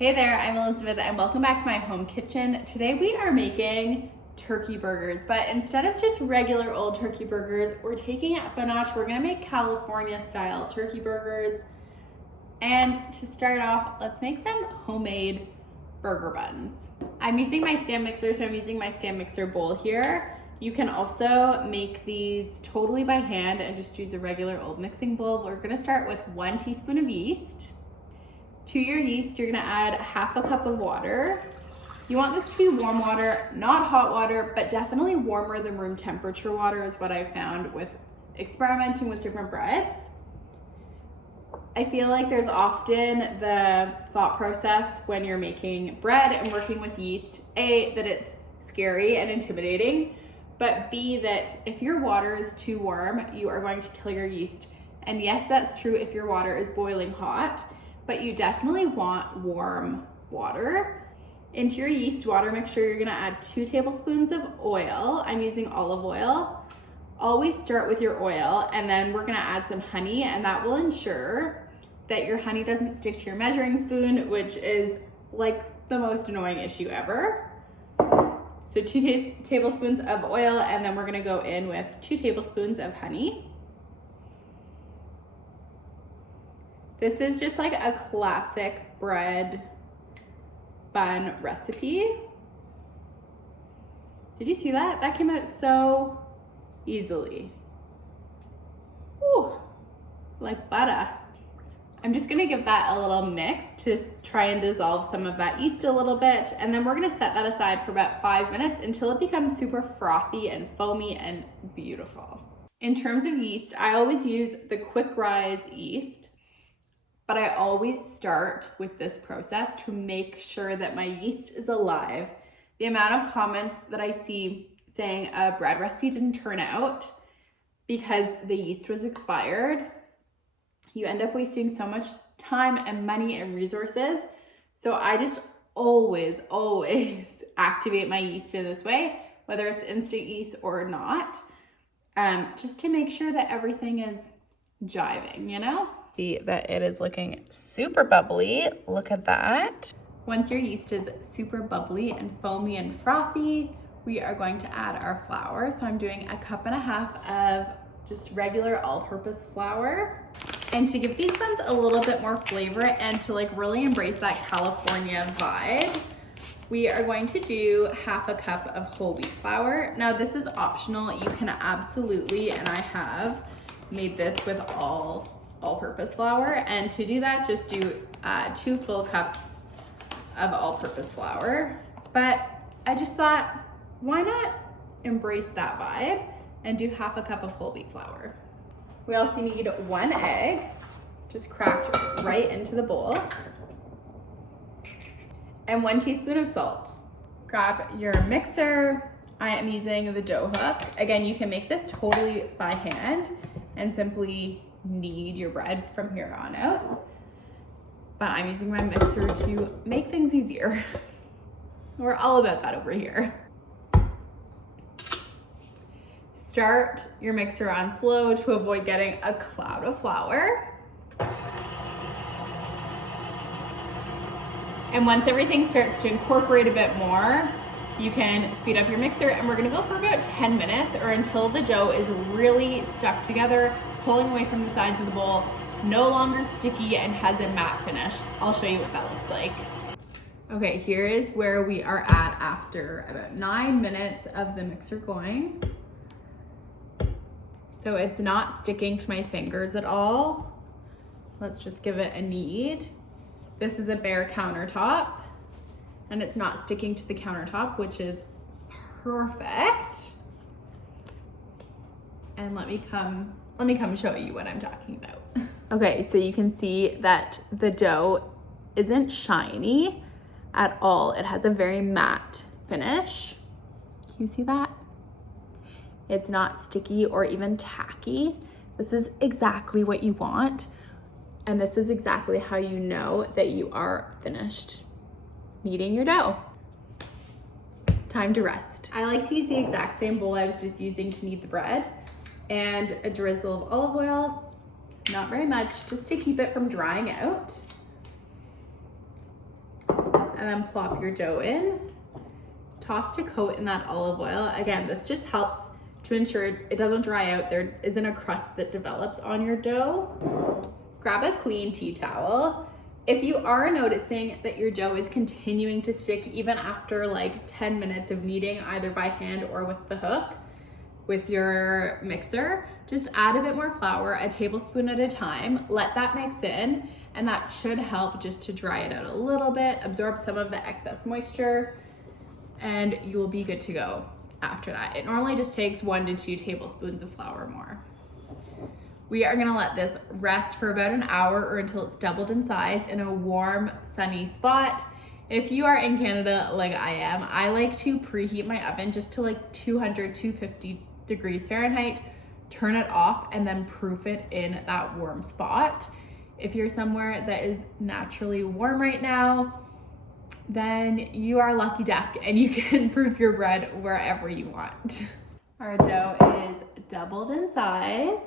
Hey there, I'm Elizabeth and welcome back to my home kitchen. Today we are making turkey burgers, but instead of just regular old turkey burgers, we're taking it up a notch. We're gonna make California style turkey burgers. And to start off, let's make some homemade burger buns. I'm using my stand mixer, so I'm using my stand mixer bowl here. You can also make these totally by hand and just use a regular old mixing bowl. We're gonna start with 1 teaspoon of yeast. To your yeast, you're gonna add half a cup of water. You want this to be warm water, not hot water, but definitely warmer than room temperature water is what I found with experimenting with different breads. I feel like there's often the thought process when you're making bread and working with yeast, A, that it's scary and intimidating, but B, that if your water is too warm, you are going to kill your yeast. And yes, that's true if your water is boiling hot, but you definitely want warm water. Into your yeast water mixture, you're gonna add 2 tablespoons of oil. I'm using olive oil. Always start with your oil, and then we're gonna add some honey, and that will ensure that your honey doesn't stick to your measuring spoon, which is like the most annoying issue ever. So 2 tablespoons of oil, and then we're gonna go in with 2 tablespoons of honey. This is just like a classic bread bun recipe. Did you see that? That came out so easily. Ooh, like butter. I'm just gonna give that a little mix to try and dissolve some of that yeast a little bit, and then we're gonna set that aside for about 5 minutes until it becomes super frothy and foamy and beautiful. In terms of yeast, I always use the quick rise yeast, but I always start with this process to make sure that my yeast is alive. The amount of comments that I see saying a bread recipe didn't turn out because the yeast was expired, you end up wasting so much time and money and resources. So I just always activate my yeast in this way, whether it's instant yeast or not, just to make sure that everything is jiving, you know? See that it is looking super bubbly. Look at that. Once your yeast is super bubbly and foamy and frothy, we are going to add our flour. So I'm doing 1.5 cups of just regular all-purpose flour. And to give these buns a little bit more flavor and to like really embrace that California vibe, we are going to do 1/2 cup of whole wheat flour. Now this is optional. You can absolutely, and I have made this with all-purpose flour, and to do that just do 2 full cups of all-purpose flour. But I just thought, why not embrace that vibe and do 1/2 cup of whole wheat flour. We also need 1 egg, just cracked right into the bowl, and 1 teaspoon of salt. Grab your mixer. I am using the dough hook. Again, you can make this totally by hand and simply knead your bread from here on out, but I'm using my mixer to make things easier. We're all about that over here. Start your mixer on slow to avoid getting a cloud of flour. And once everything starts to incorporate a bit more, you can speed up your mixer, and we're gonna go for about 10 minutes or until the dough is really stuck together, pulling away from the sides of the bowl, no longer sticky, and has a matte finish. I'll show you what that looks like. Okay, here is where we are at after about 9 minutes of the mixer going. So it's not sticking to my fingers at all. Let's just give it a knead. This is a bare countertop, and it's not sticking to the countertop, which is perfect. And let me come show you what I'm talking about. Okay, so you can see that the dough isn't shiny at all. It has a very matte finish. Can you see that? It's not sticky or even tacky. This is exactly what you want. And this is exactly how you know that you are finished kneading your dough. Time to rest. I like to use the exact same bowl I was just using to knead the bread, and a drizzle of olive oil, not very much, just to keep it from drying out. and then plop your dough in. Toss to coat in that olive oil. Again, this just helps to ensure it doesn't dry out. There isn't a crust that develops on your dough. Grab a clean tea towel. If you are noticing that your dough is continuing to stick even after like 10 minutes of kneading, either by hand or with the hook, with your mixer, just add a bit more flour, a tablespoon at a time, let that mix in, and that should help just to dry it out a little bit, absorb some of the excess moisture, and you will be good to go after that. It normally just takes 1 to 2 tablespoons of flour more. We are gonna let this rest for about an hour or until it's doubled in size in a warm, sunny spot. If you are in Canada like I am, I like to preheat my oven just to like 200, 250 degrees Fahrenheit, turn it off, and then proof it in that warm spot. If you're somewhere that is naturally warm right now, then you are a lucky duck and you can proof your bread wherever you want. Our dough is doubled in size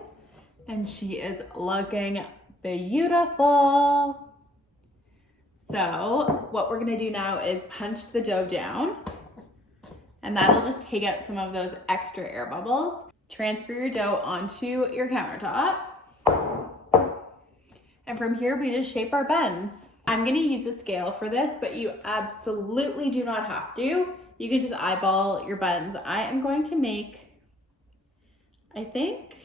and she is looking beautiful. So what we're gonna do now is punch the dough down, and that'll just take out some of those extra air bubbles. Transfer your dough onto your countertop. And from here, we just shape our buns. I'm gonna use a scale for this, but you absolutely do not have to. You can just eyeball your buns. I am going to make, I think,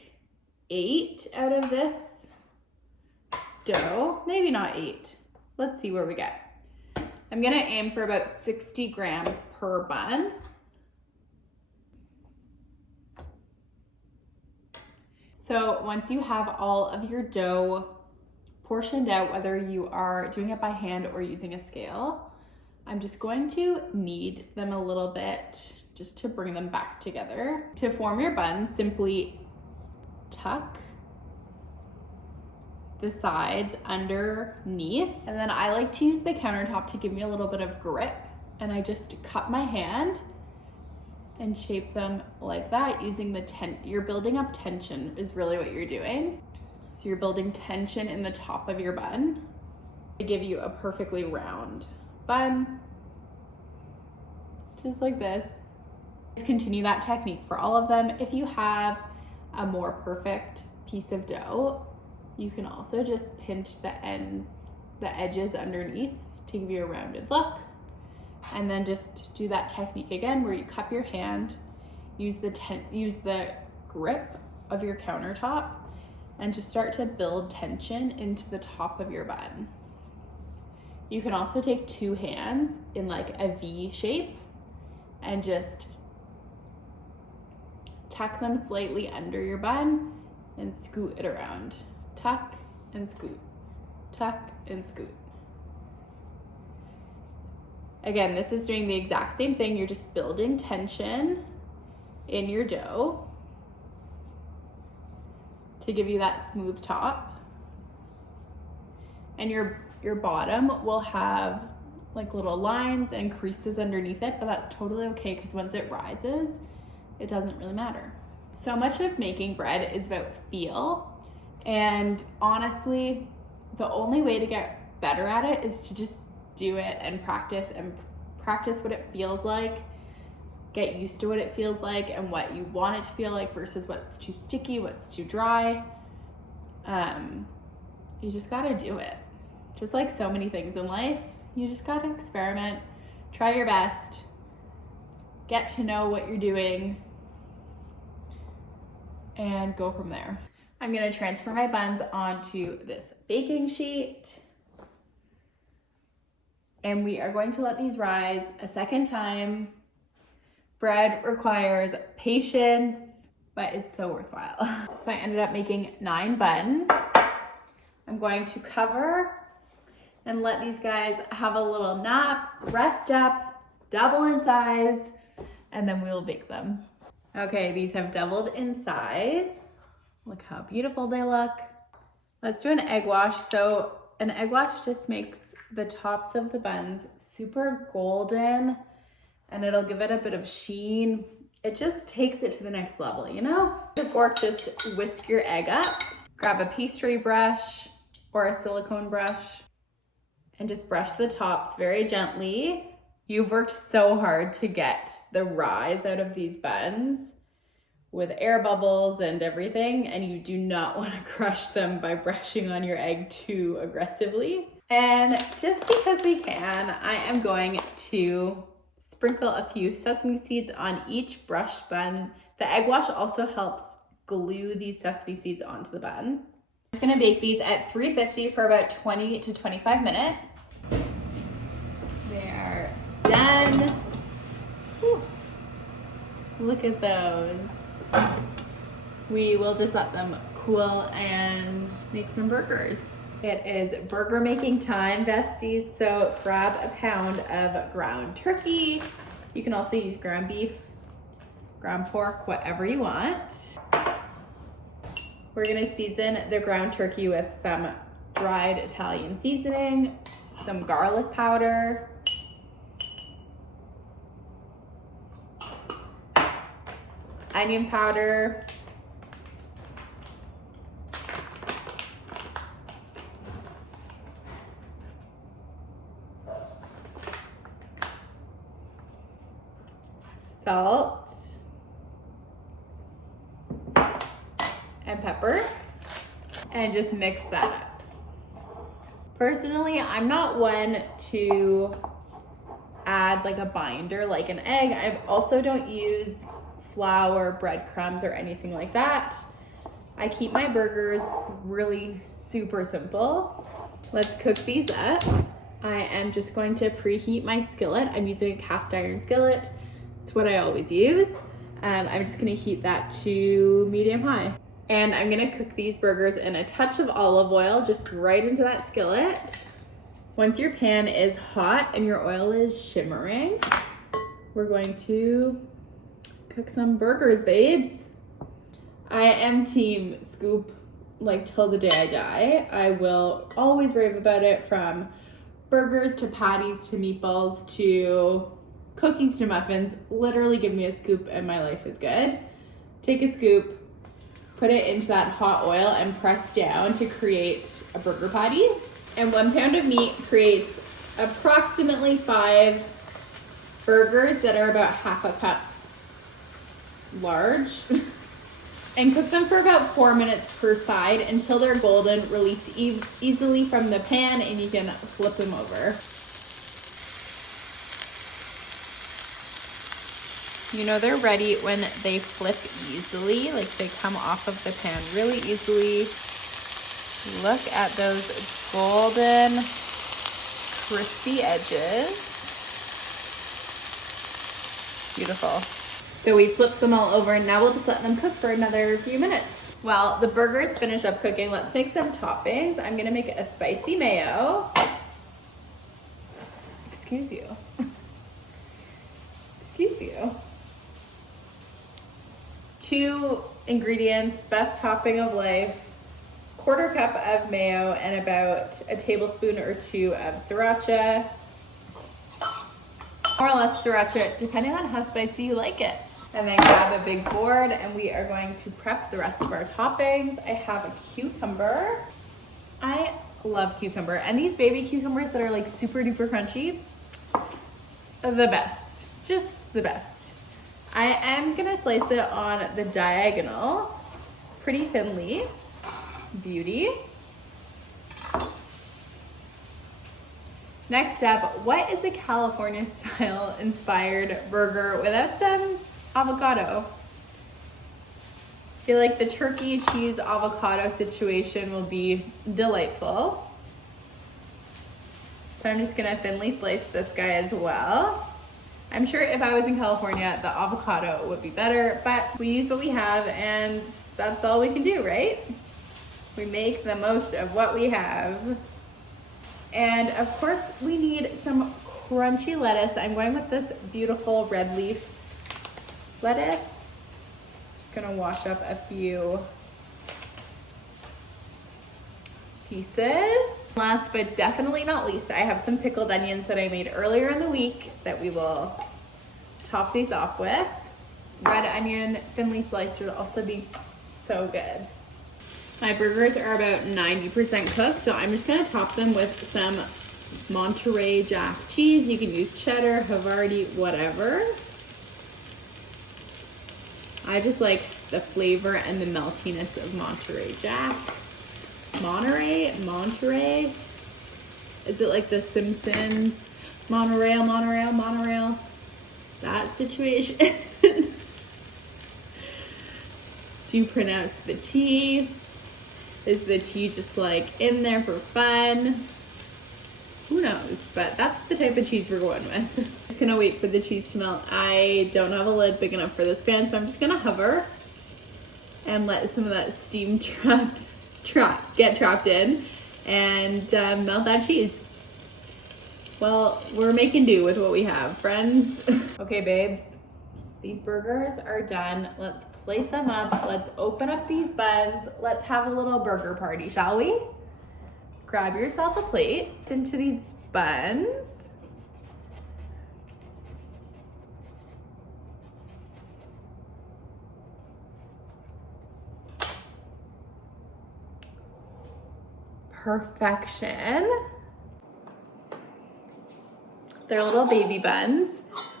8 out of this dough. Maybe not 8. Let's see where we get. I'm gonna aim for about 60 grams per bun. So once you have all of your dough portioned out, whether you are doing it by hand or using a scale, I'm just going to knead them a little bit just to bring them back together. To form your buns, simply tuck the sides underneath, and then I like to use the countertop to give me a little bit of grip, and I just cup my hand and shape them like that using the you're building up tension is really what you're doing. So you're building tension in the top of your bun to give you a perfectly round bun, just like this. Just continue that technique for all of them. If you have a more perfect piece of dough, you can also just pinch the ends, the edges underneath to give you a rounded look. And then just do that technique again where you cup your hand, use the grip of your countertop, and just start to build tension into the top of your bun. You can also take 2 hands in like a V shape and just tuck them slightly under your bun and scoot it around. Tuck and scoot, tuck and scoot. Again, this is doing the exact same thing. You're just building tension in your dough to give you that smooth top. And your bottom will have like little lines and creases underneath it, but that's totally okay because once it rises, it doesn't really matter. So much of making bread is about feel. And honestly, the only way to get better at it is to just do it and practice what it feels like, get used to what it feels like and what you want it to feel like versus what's too sticky, what's too dry. You just gotta do it. Just like so many things in life, you just gotta experiment, try your best, get to know what you're doing, and go from there. I'm gonna transfer my buns onto this baking sheet. And we are going to let these rise a second time. Bread requires patience, but it's so worthwhile. So I ended up making 9 buns. I'm going to cover and let these guys have a little nap, rest up, double in size, and then we'll bake them. Okay, these have doubled in size. Look how beautiful they look. Let's do an egg wash. So an egg wash just makes the tops of the buns super golden and it'll give it a bit of sheen. It just takes it to the next level, you know? The fork, just whisk your egg up, grab a pastry brush or a silicone brush and just brush the tops very gently. You've worked so hard to get the rise out of these buns with air bubbles and everything, and you do not want to crush them by brushing on your egg too aggressively. And just because we can, I am going to sprinkle a few sesame seeds on each brushed bun. The egg wash also helps glue these sesame seeds onto the bun. I'm just gonna bake these at 350 for about 20 to 25 minutes. They are done. Whew. Look at those. We will just let them cool and make some burgers. It is burger making time, besties. So grab a pound of ground turkey. You can also use ground beef, ground pork, whatever you want. We're gonna season the ground turkey with some dried Italian seasoning, some garlic powder, onion powder, salt, and pepper, and just mix that up. Personally, I'm not one to add like a binder like an egg. I also don't use flour, breadcrumbs, or anything like that. I keep my burgers really super simple. Let's cook these up. I am just going to preheat my skillet. I'm using a cast iron skillet. It's what I always use. I'm just gonna heat that to medium high. And I'm gonna cook these burgers in a touch of olive oil, just right into that skillet. Once your pan is hot and your oil is shimmering, we're going to cook some burgers, babes. I am team scoop like till the day I die. I will always rave about it, from burgers to patties to meatballs to cookies to muffins. Literally give me a scoop and my life is good. Take a scoop, put it into that hot oil and press down to create a burger patty. And 1 pound of meat creates approximately 5 burgers that are about half a cup large. And cook them for about 4 minutes per side until they're golden. Release easily from the pan and you can flip them over. You know they're ready when they flip easily, like they come off of the pan really easily. Look at those golden, crispy edges. Beautiful. So we flipped them all over and now we'll just let them cook for another few minutes. While the burgers finish up cooking, let's make some toppings. I'm gonna make a spicy mayo. Excuse you. Excuse you. 2 ingredients, best topping of life, 1/4 cup of mayo and about a tablespoon or 2 of sriracha. More or less sriracha, depending on how spicy you like it. And then grab a big board and we are going to prep the rest of our toppings. I have a cucumber. I love cucumber. And these baby cucumbers that are like super duper crunchy, the best, just the best. I am gonna slice it on the diagonal, pretty thinly. Beauty. Next up, what is a California style inspired burger without some avocado? I feel like the turkey cheese avocado situation will be delightful. So I'm just gonna thinly slice this guy as well. I'm sure if I was in California, the avocado would be better, but we use what we have and that's all we can do, right? We make the most of what we have. And of course we need some crunchy lettuce. I'm going with this beautiful red leaf lettuce. Just gonna wash up a few pieces. Last but definitely not least, I have some pickled onions that I made earlier in the week that we will top these off with. Red onion, thinly sliced, would also be so good. My burgers are about 90% cooked, so I'm just gonna top them with some Monterey Jack cheese. You can use cheddar, Havarti, whatever. I just like the flavor and the meltiness of Monterey Jack. Monterey. Is it like the Simpsons? Monorail. That situation. Do you pronounce the T? Is the T just like in there for fun? Who knows? But that's the type of cheese we're going with. Just gonna wait for the cheese to melt. I don't have a lid big enough for this pan, so I'm just gonna hover and let some of that steam get trapped in and melt that cheese. Well, we're making do with what we have, friends. Okay, babes, these burgers are done. Let's plate them up. Let's open up these buns. Let's have a little burger party, shall we? Grab yourself a plate into these buns. Perfection. They're little baby buns,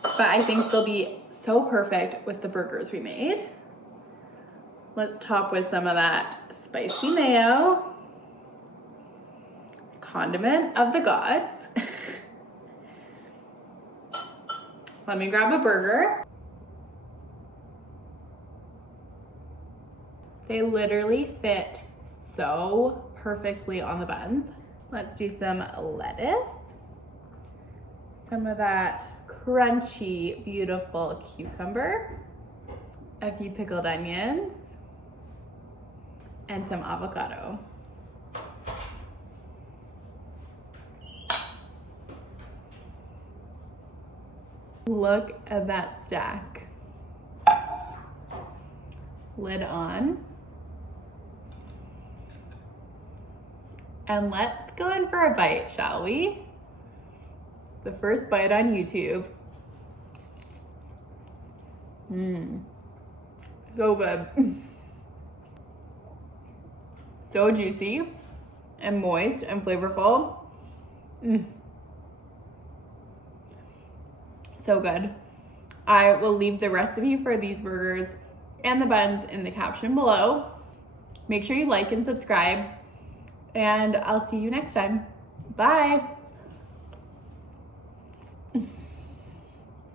but I think they'll be so perfect with the burgers we made. Let's top with some of that spicy mayo, condiment of the gods. Let me grab a burger. They literally fit so perfectly on the buns. Let's do some lettuce. Some of that crunchy, beautiful cucumber, a few pickled onions, and some avocado. Look at that stack. Lid on. And let's go in for a bite, shall we? The first bite on YouTube. So good. So juicy and moist and flavorful. So good. I will leave the recipe for these burgers and the buns in the caption below. Make sure you like and subscribe, and I'll see you next time. Bye.